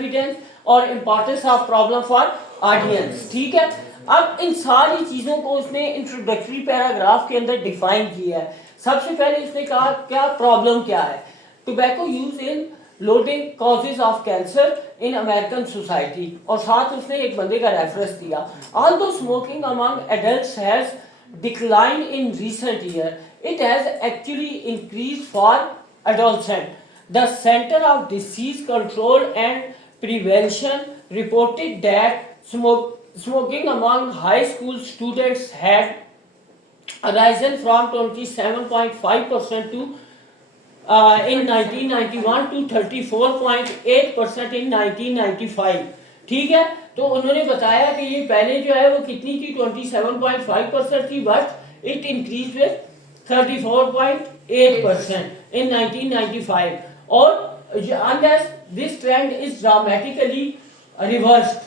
Evidence और importance of problem for audience. ठीक है, अब इन सारी चीजों को उसने इंट्रोडक्टरी पैराग्राफ के अंदर डिफाइन किया है। सबसे पहले उसने कहा क्या प्रॉब्लम क्या है, tobacco use in loading causes of cancer in American society, और साथ उसने एक बंदे का रेफरेंस दिया। Although smoking among adults has decline in recent year, it has actually increase for adolescent. The Center of Disease Control and Prevention reported that smoking among high school students had risen from 27.5% to in 1991 to 34.8% in 1995। ठीक है, तो उन्होंने बताया कि ये पहले जो है वो कितनी थी, 27.5% थी, but it increase with 34.8% in 1995, or unless this trend is dramatically reversed,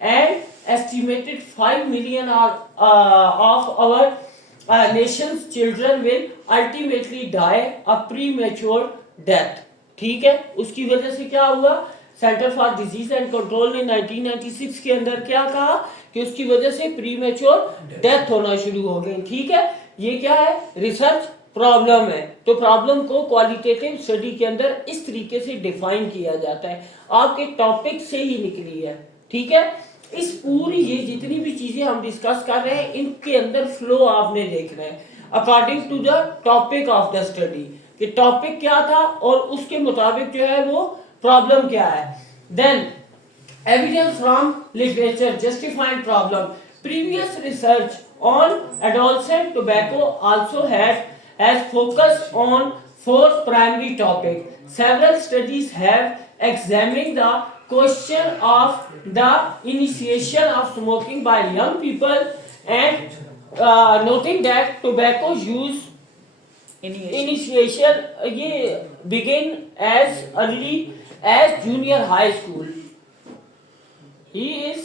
and estimated 5 million of our nation's children will ultimately die a premature death। ठीक है, उसकी वजह से क्या हुआ, centre for disease and control ने 1996 के अंदर क्या कहा कि उसकी वजह से प्रीमेच्योर डेथ होना शुरू हो गई। ठीक है, ये क्या है, रिसर्च प्रॉब्लम है। तो प्रॉब्लम को क्वालिटेटिव स्टडी के अंदर इस तरीके से डिफाइन किया जाता है, आपके टॉपिक से ही निकली है। ठीक है, इस पूरी ये जितनी भी चीजें हम डिस्कस कर रहे हैं इनके अंदर फ्लो आपने देखना है according to the topic of the study, कि टॉपिक क्या था और उसके मुताबिक जो है वो प्रॉब्लम क्या है। Then evidence from literature justifying problem, previous research on adolescent tobacco also has focused on 4 primary topics. Several studies have examined the question of the initiation of smoking by young people, and noting that tobacco use initiation ये begin as early as junior high school. He is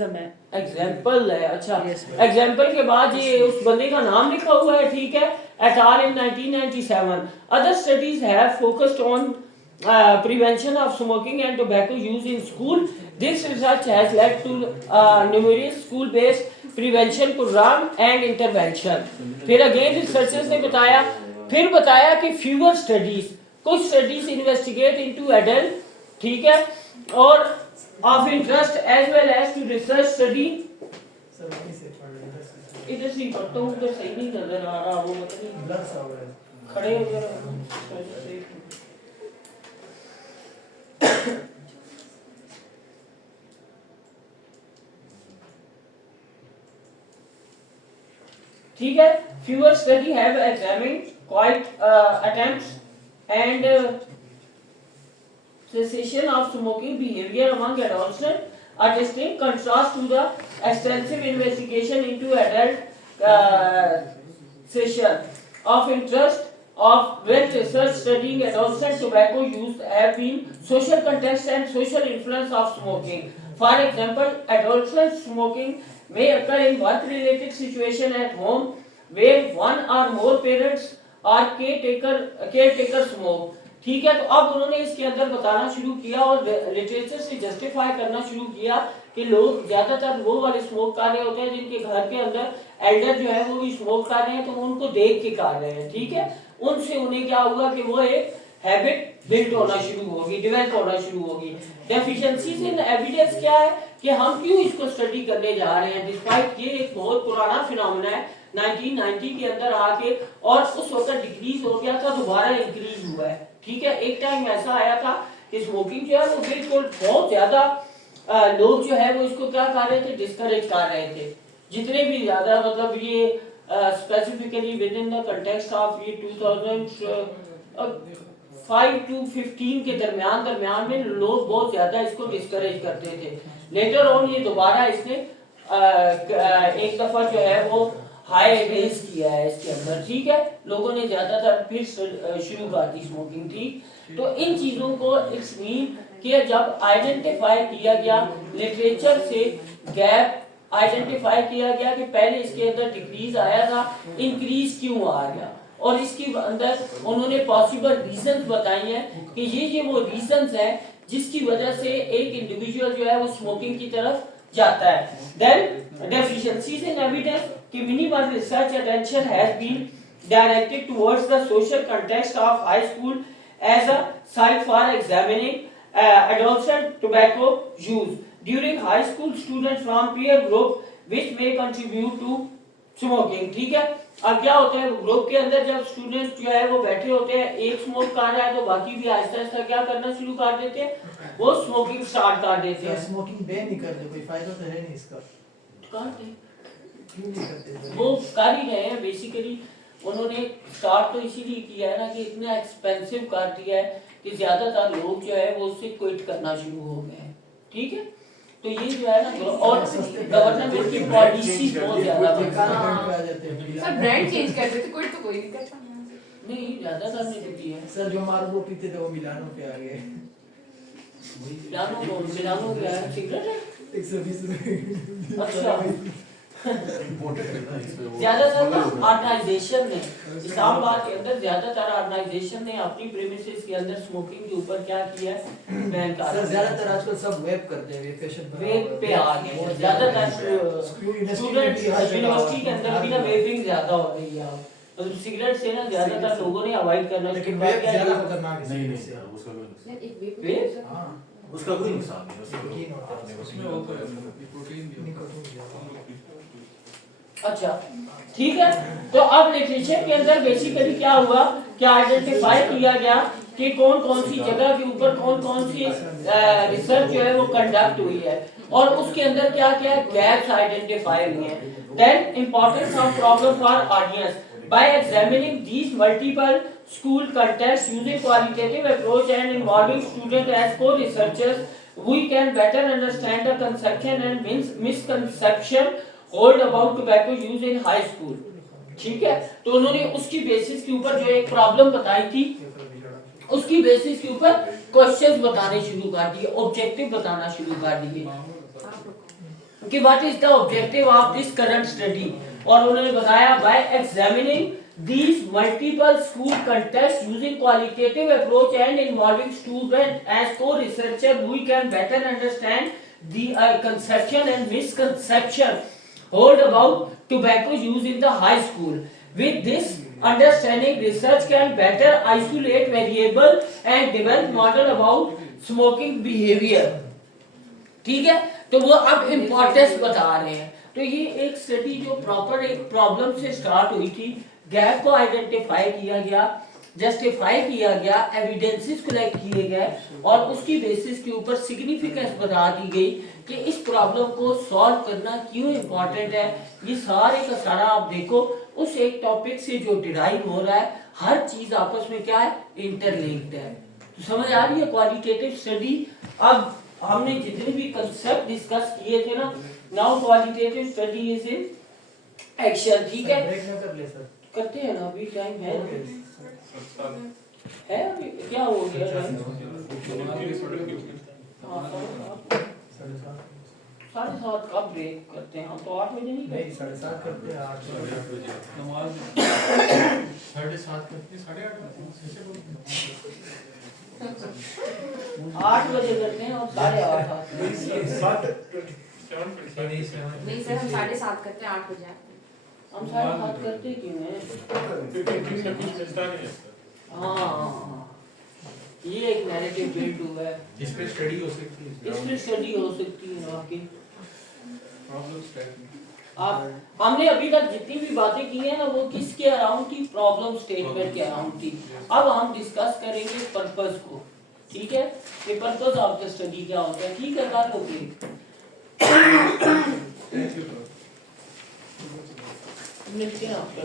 a man example है। अच्छा, example के बाद ये उस बंदे का नाम लिखा हुआ है। ठीक है, at all in 1997 other studies have focused on prevention of smoking and tobacco use in school. This research has led to numerous school-based prevention program and intervention. फिर अगेन रिसर्चर्स ने बताया कि fewer studies, कुछ studies investigate into adult, ठीक है, और of interest as well as to research study। इधर से पढ़ता हूँ, उधर सही नहीं नजर आ रहा, वो मतलब खड़े हो गए। ठीक है, fewer study have examined quite attempts and cessation of smoking behavior among adolescents, a distinct contrast to the extensive investigation into adult cessation of interest of when research studying adolescent tobacco use have been social context and social influence of smoking. For example, adolescent smoking may occur in work-related situation at home where one or more parents or caretaker smoke। ठीक है, तो अब उन्होंने इसके अंदर बताना शुरू किया और लिटरेचर से जस्टिफाई करना शुरू किया कि लोग ज्यादातर वो वाले स्मोक कर रहे होते हैं जिनके घर के अंदर एल्डर जो है वो भी स्मोक कर रहे हैं, तो उनको देख के कर रहे हैं। ठीक है, उनसे उन्हें क्या हुआ कि वो एक हैबिट बिल्ड होना शुरू होगी, डेवलप होना शुरू होगी। डेफिशिएंसीज इन एविडेंस क्या है कि हम क्यों इसको स्टडी करने जा रहे हैं, डिस्पाइट ये एक बहुत पुराना फिनोमेना है, 1990 के अंदर आके और उस वक्त डिक्रीज हो गया था, दोबारा इंक्रीज हुआ है। ठीक है, एक टाइम ऐसा आया था कि स्मोकिंग जो है वो बिल्कुल बहुत ज्यादा लोग जो है वो इसको क्या कर रहे थे, डिस्करेज कर रहे थे। जितने भी ज्यादा मतलब ये specifically with in the context of ये 2005 to 15 के दरमियान में लोग बहुत ज्यादा इसको डिस्करेज करते थे। लेटर ऑन ये दोबारा इसने एक दफा जो है वो हाई रेज किया है इसके अंदर। ठीक है, लोगों ने ज्यादातर फिर शुरू कर दी स्मोकिंग। ठीक, तो इन चीजों को इट्स मीन कि जब आइडेंटिफाई किया गया लिटरेचर से गैप आइडेंटिफाई किया गया कि पहले इसके अंदर डिक्रीज आया था, इंक्रीज क्यों आ गया, और इसके अंदर उन्होंने पॉसिबल रीजंस बताई हैं कि ये वो रीजंस हैं जिसकी वजह से एक इंडिविजुअल जो है वो स्मोकिंग की तरफ जाता है. देन डेफिशिएंसीज इन एविडेंस कि minimal research attention has been directed towards the social context of high school as a site for examining adolescent tobacco use during high school students from peer group which may contribute to smoking. ठीक है. अब क्या होता है group के अंदर जब student जो है वो बैठे होते हैं, एक स्मोक कर रहा है तो बाकी भी आहिस्ता आहिस्ता क्या करना शुरू कर देते हैं, वो स्मोकिंग स्टार्ट कर देते हैं. स्मोकिंग बैन नहीं करते, कोई फायदा तो है नहीं इसका. करते क्यों नहीं करते? वो कर ही रहे हैं. बेसिकली उन्होंने स्टार्ट तो इसीलिए किया है ना कि इतना एक्सपेंसिव कर दिया है कि ज्यादातर लोग जो है वो उससे क्विट करना शुरू हो गए हैं. ठीक है. तो ये जो है ना और गवर्नमेंट की पॉलिसी बहुत ज्यादा सर ब्रांड चेंज कर देते कोई तो कोई नहीं करता. नहीं ज्यादातर नहीं होती है. सर जो मार्बो पीते थे वो मिलानो पे आ गए. मिलानो क्या है, सिगरेट है. 120 रुपए. अच्छा. ज्यादातर ऑर्गेनाइजेशन ने इस्लामाबाद के अंदर ज्यादातर ऑर्गेनाइजेशन ने अपनी प्रीमिसेस के अंदर स्मोकिंग के ऊपर क्या किया है, बैन कर दिया. सर ज्यादातर आजकल सब वेब करते हैं, वेकेशन वेब पे आ गए हैं. ज्यादातर स्टूडेंट यूनिवर्सिटी के अंदर भी ना वेपिंग ज्यादा हो रही है. मतलब सिगरेट से ना ज्यादातर लोगों ने अवॉइड करना लेकिन शुरू वेब कर ज्यादा दिया. खतरनाक है. नहीं सर उसका कोई सर एक वेब वेब? हां उसका कोई नुकसान नहीं निकोटीन होता है उसमें वो प्रोटीन निकोटीन ज्यादा. अच्छा ठीक है. तो अब लिटरेचर के अंदर बेसिकली क्या हुआ कि आइडेंटिफाई किया गया कि कौन कौन सी जगह के ऊपर कौन कौन सी रिसर्च जो है वो कंडक्ट हुई है और उसके अंदर क्या क्या गैप्स आइडेंटिफाई हुए हैं. Then importance of problem for audience by examining these multiple school contexts using qualitative approach and involving students as co-researchers, we can better understand the conception and misconception hold about tobacco use in high school. ठीक है. तो उन्होंने उसकी basis के ऊपर जो एक problem बताई थी उसकी बेसिस के ऊपर क्वेश्चंस बताने शुरू कर दिए, ऑब्जेक्टिव बताना शुरू कर दिए कि what is the objective of this current study. और उन्होंने बताया bye examining these multiple school contexts using qualitative approach and involving students as co-researcher, we can better understand the conception and misconception hold about tobacco use in the high school. With this understanding, research can better isolate variable and develop model about smoking behavior. ठीक है. तो वो अब importance बता रहे हैं. तो ये एक स्टडी जो प्रॉपर एक प्रॉब्लम से स्टार्ट हुई थी, गैप को आइडेंटिफाई किया गया, जस्टिफाई किया गया, एविडेंसेस कलेक्ट किए गए और उसकी बेसिस के ऊपर सिग्निफिकेंस बता दी गई कि इस प्रॉब्लम को सॉल्व करना क्यों इम्पोर्टेंट है. ये सारे का सारा आप देखो उस एक टॉपिक से जो डिराइव हो रहा है, हर चीज आपस में क्या है, इंटरलिंक्ड है. तो समझ आ रही है क्वालिटेटिव स्टडी. अब हमने जितने भी कंसेप्ट डिस्कस किए थे ना, now qualitative study is in action. ठीक है. ब्रेक ना कर ले सर. करते हैं ना, अभी टाइम है अभी क्या हो गया है? 7:30 कब ब्रेक करते हैं हम? तो 8 बजे नहीं 7:30 करते हैं. 8 बजे नमाज 7:30 करते हैं 8 बजे करते हैं और 8:30 नहीं सर हम 7:30 करते हैं 8 बजे आते हैं. हम 7:30 करते क्यों हैं? हाँ ये एक नैरेटिव बिल्ड हुआ है. इस पे स्टडी हो सकती है. इस पे स्टडी हो सकती है आपकी. Problem statement. आप हमने अभी तक जितनी भी बातें की हैं ना वो किसके अराउंड थी? प्रॉब्लम स्टेटमेंट के अराउंड थी. अब हम डिस्कस करेंगे पर्पस को. ठीक है. कि पर्पस ऑफ द स्टडी क्या होता है. ठीक है. बात होगी. मिलते हैं आपका.